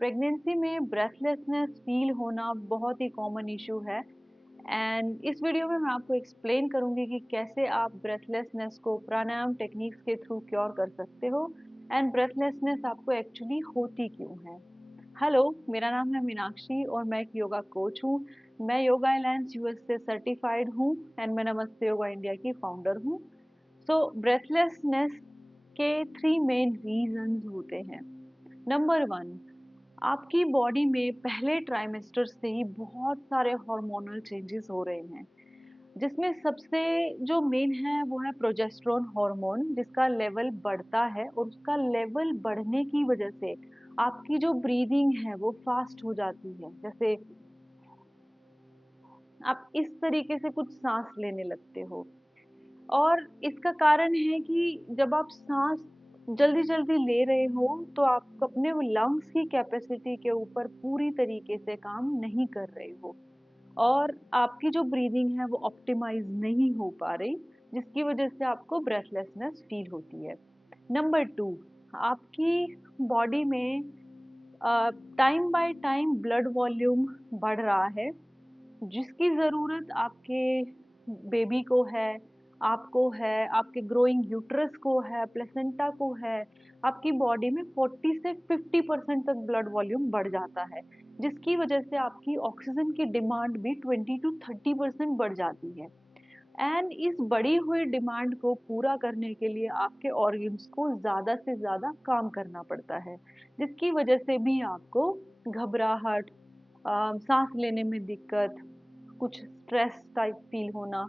Pregnancy में breathlessness feel होना बहुत ही कॉमन इशू है एंड इस वीडियो में मैं आपको एक्सप्लेन करूंगी कि कैसे आप ब्रेथलेसनेस को प्राणायाम टेक्निक्स के थ्रू क्योर कर सकते हो एंड ब्रेथलेसनेस आपको एक्चुअली होती क्यों है। हेलो, मेरा नाम है मीनाक्षी और मैं एक योगा कोच हूँ। मैं योगा अलायंस यूएस से सर्टिफाइड हूँ एंड मैं नमस्ते योगा इंडिया की फाउंडर हूँ। सो ब्रेथलेसनेस के 3 मेन रीजंस होते हैं। नंबर 1, आपकी बॉडी में पहले ट्राइमेस्टर से ही बहुत सारे हार्मोनल चेंजेस हो रहे हैं, जिसमें सबसे जो मेन है वो है प्रोजेस्टेरोन हार्मोन, जिसका लेवल बढ़ता है और उसका लेवल बढ़ने की वजह से आपकी जो ब्रीदिंग है वो फास्ट हो जाती है। जैसे आप इस तरीके से कुछ सांस लेने लगते हो और इसका कारण है कि जब आप सांस जल्दी जल्दी ले रहे हो तो आप अपने लंग्स की कैपेसिटी के ऊपर पूरी तरीके से काम नहीं कर रहे हो और आपकी जो ब्रीदिंग है वो ऑप्टिमाइज नहीं हो पा रही, जिसकी वजह से आपको ब्रेथलेसनेस फील होती है। नंबर 2, आपकी बॉडी में time by time blood volume बढ़ रहा है, जिसकी ज़रूरत आपके बेबी को है, आपको है, आपके ग्रोइंग यूट्रस को है, प्लेसेंटा को है। आपकी बॉडी में 40 से 50% तक ब्लड वॉल्यूम बढ़ जाता है, जिसकी वजह से आपकी ऑक्सीजन की डिमांड भी 20 टू 30% बढ़ जाती है। एंड इस बढ़ी हुई डिमांड को पूरा करने के लिए आपके ऑर्गन्स को ज़्यादा से ज़्यादा काम करना पड़ता है, जिसकी वजह से भी आपको घबराहट, सांस लेने में दिक्कत, कुछ स्ट्रेस टाइप फील होना,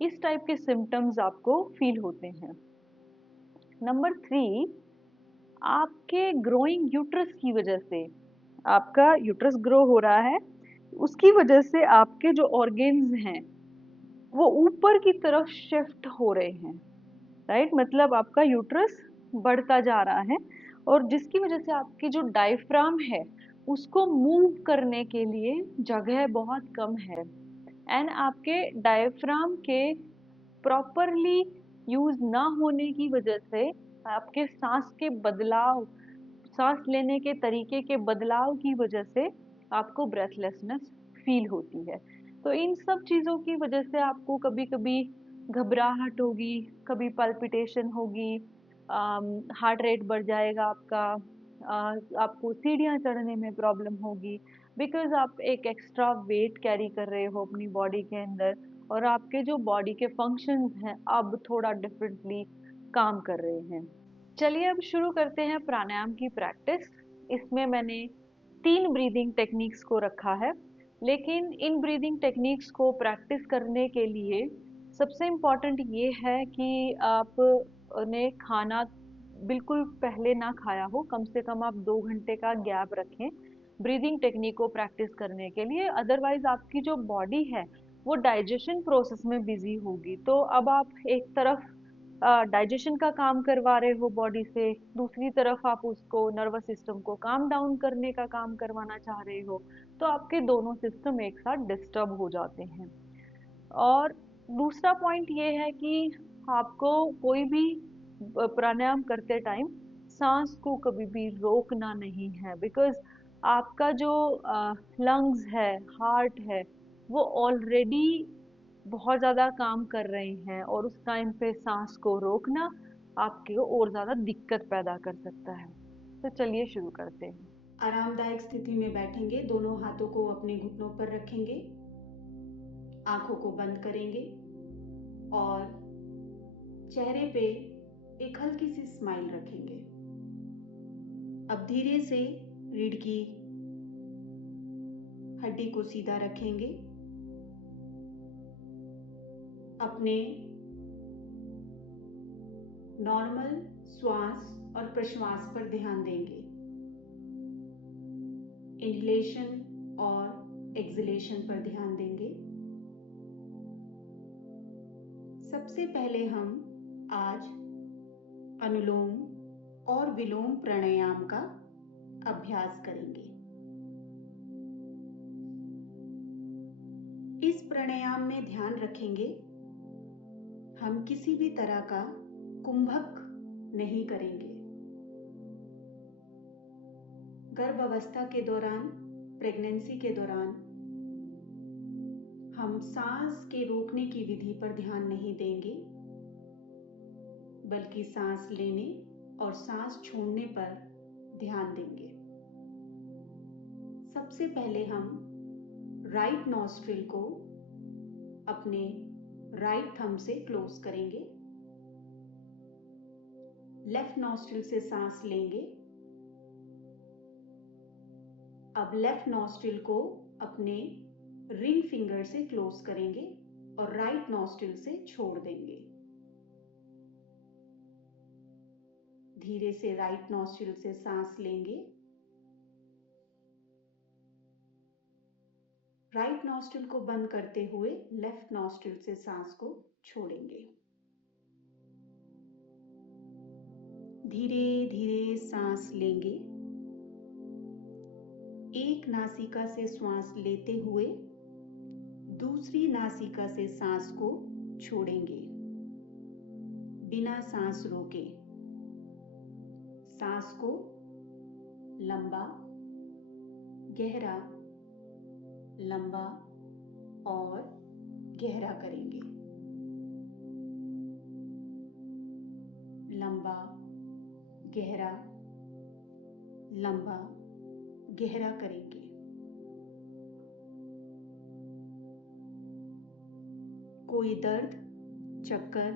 इस टाइप के सिम्टम्स आपको फील होते हैं। नंबर 3, आपके ग्रोइंग यूट्रस की वजह से, आपका यूट्रस ग्रो हो रहा है, उसकी वजह से आपके जो ऑर्गेन्स हैं वो ऊपर की तरफ शिफ्ट हो रहे हैं। राइट, मतलब आपका यूट्रस बढ़ता जा रहा है और जिसकी वजह से आपकी जो डायफ्राम है उसको मूव करने के लिए जगह बहुत कम है एंड आपके डायफ्राम के प्रॉपरली यूज ना होने की वजह से आपके सांस के बदलाव, सांस लेने के तरीके के बदलाव की वजह से आपको ब्रेथलेसनेस फील होती है। तो इन सब चीज़ों की वजह से आपको कभी-कभी घबराहट होगी, कभी पल्पिटेशन होगी, हार्ट रेट बढ़ जाएगा आपका, आपको सीढ़ियाँ चढ़ने में प्रॉब्लम होगी बिकॉज़ आप एक एक्स्ट्रा वेट कैरी कर रहे हो अपनी बॉडी के अंदर और आपके जो बॉडी के फंक्शंस हैं अब थोड़ा डिफरेंटली काम कर रहे हैं। चलिए अब शुरू करते हैं प्राणायाम की प्रैक्टिस। इसमें मैंने 3 ब्रीदिंग टेक्निक्स को रखा है, लेकिन इन ब्रीदिंग टेक्निक्स को प्रैक्टिस करने के लिए सबसे इम्पोर्टेंट ये है कि आपने खाना बिल्कुल पहले ना खाया हो, कम से कम आप 2 घंटे का गैप रखें ब्रीदिंग टेक्निक को प्रैक्टिस करने के लिए। अदरवाइज आपकी जो बॉडी है वो डाइजेशन प्रोसेस में बिजी होगी। तो अब आप एक तरफ डाइजेशन का काम करवा रहे हो बॉडी से, दूसरी तरफ आप उसको नर्वस सिस्टम को काम डाउन करने का काम करवाना चाह रहे हो, तो आपके दोनों सिस्टम एक साथ डिस्टर्ब हो जाते हैं। और दूसरा पॉइंट ये है कि आपको कोई भी प्राणायाम करते टाइम सांस को कभी भी रोकना नहीं है बिकॉज आपका जो लंग्स है, हार्ट है, वो ऑलरेडी बहुत ज़्यादा काम कर रहे हैं और उस टाइम पे सांस को रोकना आपके को और ज़्यादा दिक्कत पैदा कर सकता है। तो चलिए शुरू करते हैं। आरामदायक स्थिति में बैठेंगे, दोनों हाथों को अपने घुटनों पर रखेंगे, आंखों को बंद करेंगे और चेहरे पे एक हल्की सी स्माइल रखेंगे। अब धीरे से रीढ़ की हड्डी को सीधा रखेंगे, अपने नॉर्मल श्वास और प्रश्वास पर ध्यान देंगे। इनहेलेशन और एक्सहेलेशन पर ध्यान देंगे। सबसे पहले हम आज अनुलोम और विलोम प्राणायाम का अभ्यास करेंगे। इस प्राणायाम में ध्यान रखेंगे हम किसी भी तरह का कुंभक नहीं करेंगे। गर्भावस्था के दौरान, प्रेगनेंसी के दौरान हम सांस के रोकने की विधि पर ध्यान नहीं देंगे, बल्कि सांस लेने और सांस छोड़ने पर ध्यान देंगे। सबसे पहले हम राइट नॉस्ट्रिल को अपने राइट थंब से क्लोज करेंगे। लेफ्ट नॉस्ट्रिल से सांस लेंगे। अब लेफ्ट नॉस्ट्रिल को अपने रिंग फिंगर से क्लोज करेंगे और राइट नॉस्ट्रिल से छोड़ देंगे। धीरे से राइट नॉस्ट्रिल से सांस लेंगे। राइट नॉस्ट्रिल को बंद करते हुए लेफ्ट नॉस्ट्रिल से सांस को छोड़ेंगे। धीरे धीरे सांस लेंगे। एक नासिका से श्वास लेते हुए दूसरी नासिका से सांस को छोड़ेंगे, बिना सांस रोके। सांस को लंबा, गहरा, लंबा और गहरा करेंगे। लंबा, गहरा, लंबा, गहरा करेंगे। कोई दर्द, चक्कर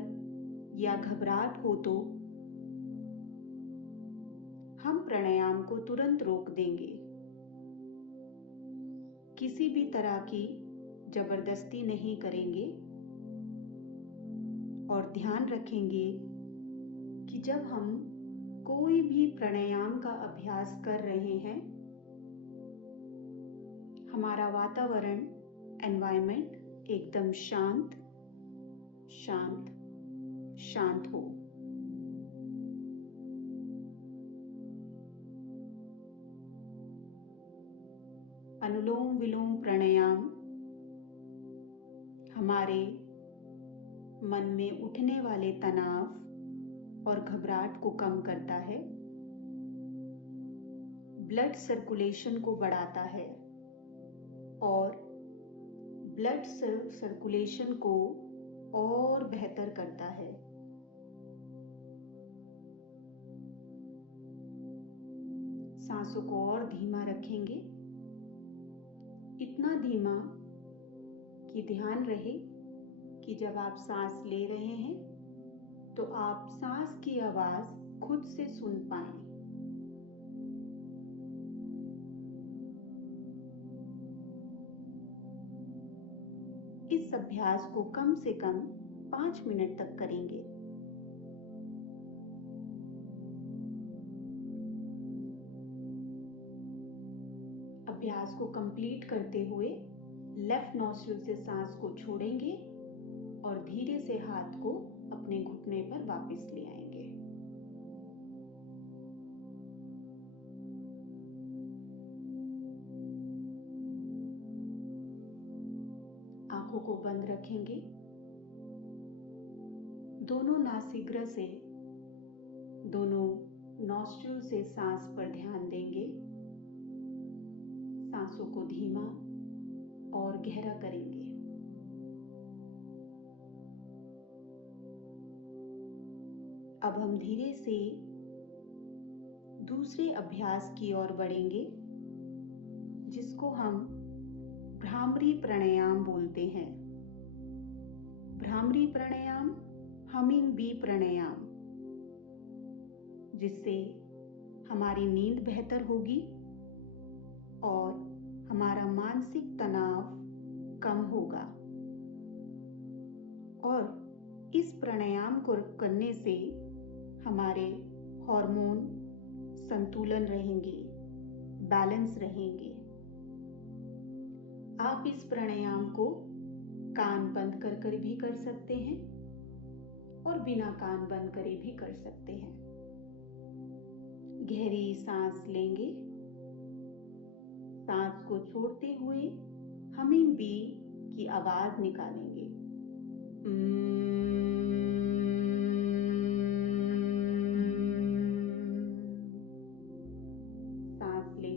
या घबराहट हो तो हम प्राणायाम को तुरंत रोक देंगे। किसी भी तरह की जबरदस्ती नहीं करेंगे और ध्यान रखेंगे कि जब हम कोई भी प्राणायाम का अभ्यास कर रहे हैं, हमारा वातावरण, एनवायरनमेंट एकदम शांत शांत शांत हो। अनुलोम विलोम प्राणायाम हमारे मन में उठने वाले तनाव और घबराहट को कम करता है, ब्लड सर्कुलेशन को बढ़ाता है और ब्लड सर्कुलेशन को और बेहतर करता है। सांसों को और धीमा रखेंगे, इतना धीमा कि ध्यान रहे कि जब आप सांस ले रहे हैं तो आप सांस की आवाज खुद से सुन पाएं। इस अभ्यास को कम से कम 5 मिनट तक करेंगे। अभ्यास को कंप्लीट करते हुए लेफ्ट नॉस्ट्रिल से सांस को छोड़ेंगे और धीरे से हाथ को अपने घुटने पर वापस ले आएंगे। आंखों को बंद रखेंगे। दोनों नासिग्र से, दोनों नॉस्ट्रिल से सांस पर ध्यान देंगे। सांसों को धीमा और गहरा करेंगे। अब हम धीरे से दूसरे अभ्यास की ओर बढ़ेंगे, जिसको हम भ्रामरी प्राणायाम बोलते हैं। भ्रामरी प्राणायाम, हमिंग बी प्राणायाम, जिससे हमारी नींद बेहतर होगी और हमारा मानसिक तनाव कम होगा। और इस प्राणायाम को करने से हमारे हार्मोन संतुलन रहेंगे, बैलेंस रहेंगे। आप इस प्राणायाम को कान बंद कर भी कर सकते हैं और बिना कान बंद करे भी कर सकते हैं। गहरी सांस लेंगे। सांस को छोड़ते हुए हमिंग बी की आवाज निकालेंगे। सांस लेंगे।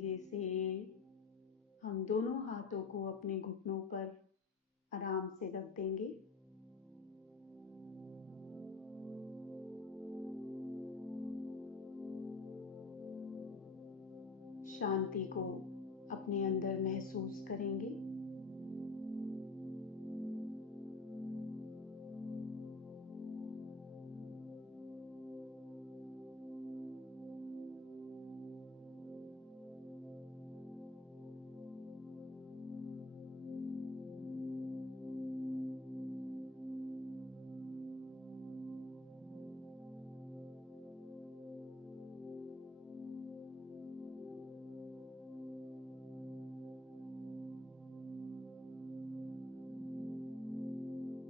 धीरे से हम दोनों हाथों को अपने घुटनों पर आराम से रख देंगे। शांति को अपने अंदर महसूस करेंगे।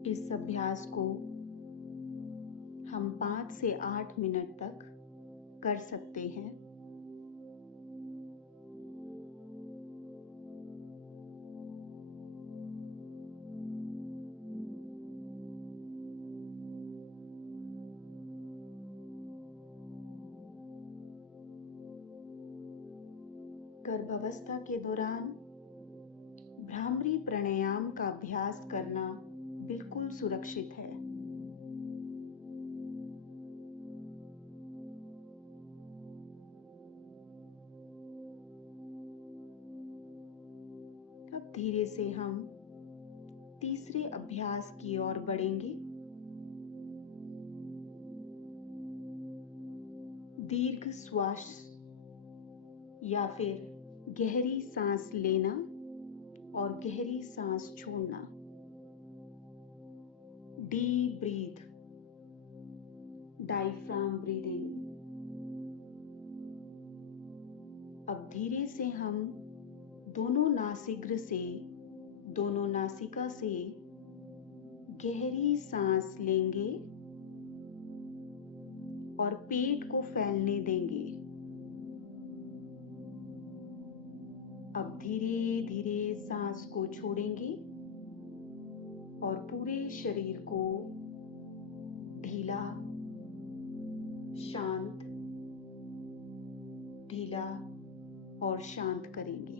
इस अभ्यास को हम 5 से 8 मिनट तक कर सकते हैं। गर्भावस्था के दौरान भ्रामरी प्राणायाम का अभ्यास करना बिल्कुल सुरक्षित है। अब धीरे से हम तीसरे अभ्यास की ओर बढ़ेंगे। दीर्घ श्वास या फिर गहरी सांस लेना और गहरी सांस छोड़ना। Deep breathe, diaphragm breathing। अब धीरे से हम दोनों नासिकाग्र से, दोनों नासिका से गहरी सांस लेंगे और पेट को फैलने देंगे। अब धीरे धीरे सांस को छोड़ेंगे और पूरे शरीर को ढीला, शांत, ढीला और शांत करेंगे।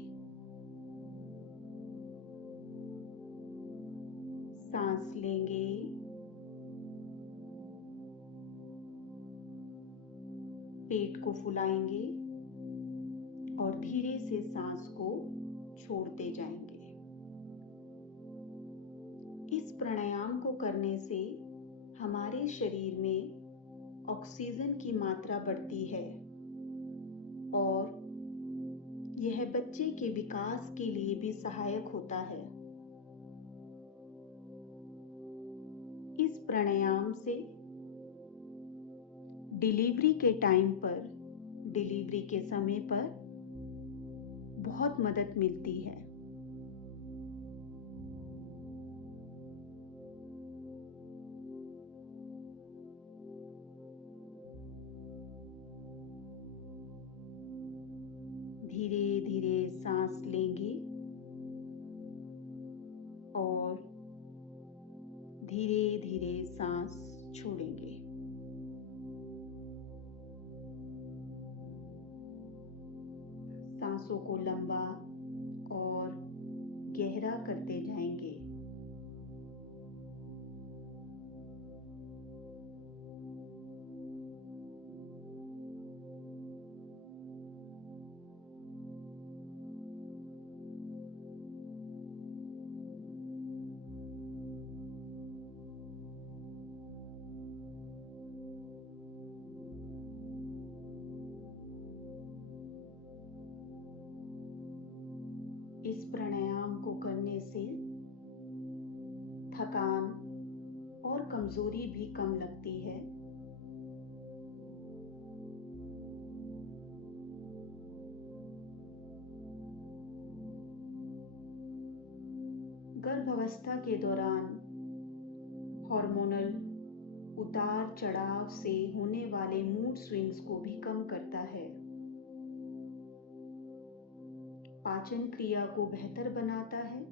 सांस लेंगे, पेट को फुलाएंगे और धीरे से सांस को छोड़ते जाएंगे। इस प्राणायाम को करने से हमारे शरीर में ऑक्सीजन की मात्रा बढ़ती है और यह बच्चे के विकास के लिए भी सहायक होता है। इस प्राणायाम से डिलीवरी के टाइम पर, डिलीवरी के समय पर बहुत मदद मिलती है। धीरे धीरे सांस लेंगे और धीरे धीरे सांस छोड़ेंगे। सांसों को लंबा और गहरा करते जाएंगे। इस प्राणायाम को करने से थकान और कमजोरी भी कम लगती है। गर्भावस्था के दौरान हार्मोनल उतार चढ़ाव से होने वाले मूड स्विंग्स को भी कम करता है। पाचन क्रिया को बेहतर बनाता है।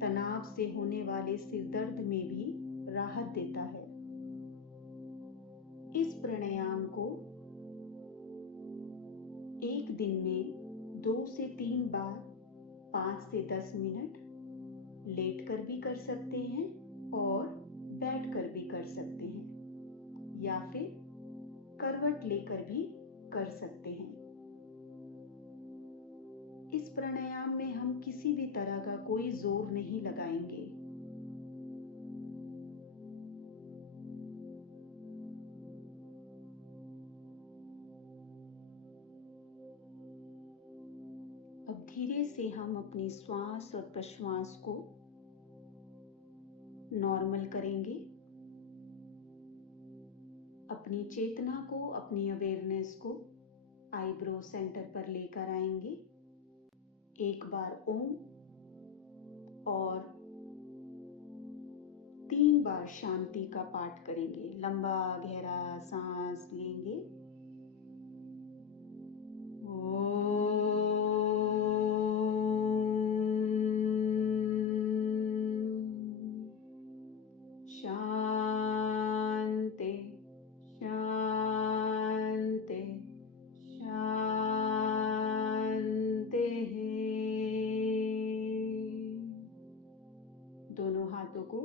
तनाव से होने वाले सिर दर्द में भी राहत देता है। इस प्राणायाम को एक दिन में 2 से 3 बार 5 से 10 मिनट लेट कर भी कर सकते हैं और बैठ कर भी कर सकते हैं या फिर करवट लेकर भी कर सकते हैं। इस प्राणायाम में हम किसी भी तरह का कोई जोर नहीं लगाएंगे। अब धीरे से हम अपनी श्वास और प्रश्वास को नॉर्मल करेंगे। अपनी चेतना को, अपनी अवेयरनेस को आईब्रो सेंटर पर लेकर आएंगे। एक बार ओम और 3 बार शांति का पाठ करेंगे। लंबा गहरा सांस लेंगे। शांति शांति शांति। दोनों हाथों को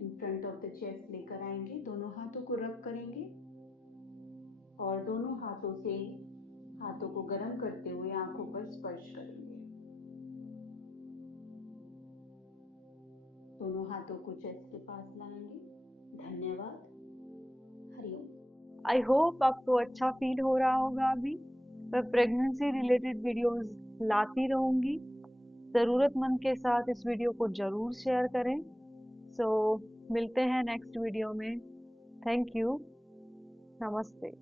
in front of the chest लेकर आएंगे। दोनों हाथों को रब करेंगे और दोनों हाथों से हाथों को गर्म करते हुए आंखों पर स्पर्श करेंगे। दोनों हाथों को चेस्ट के पास लाएंगे। धन्यवाद। हरिओम। आई होप आपको अच्छा फील हो रहा होगा। अभी मैं प्रेगनेंसी रिलेटेड वीडियोस लाती रहूंगी। ज़रूरतमंद के साथ इस वीडियो को ज़रूर शेयर करें। सो मिलते हैं नेक्स्ट वीडियो में। Thank you. नमस्ते।